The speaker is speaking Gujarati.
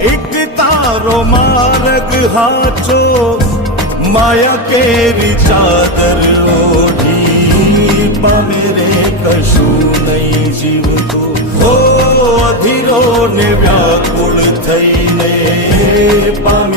એક તારો માર્ગ હાચો માયા કેરી ચાદર ઓઢી પામે રે કશું નહીં જીવતો હો અધીરો ને વ્યાકુળ થઈને પામે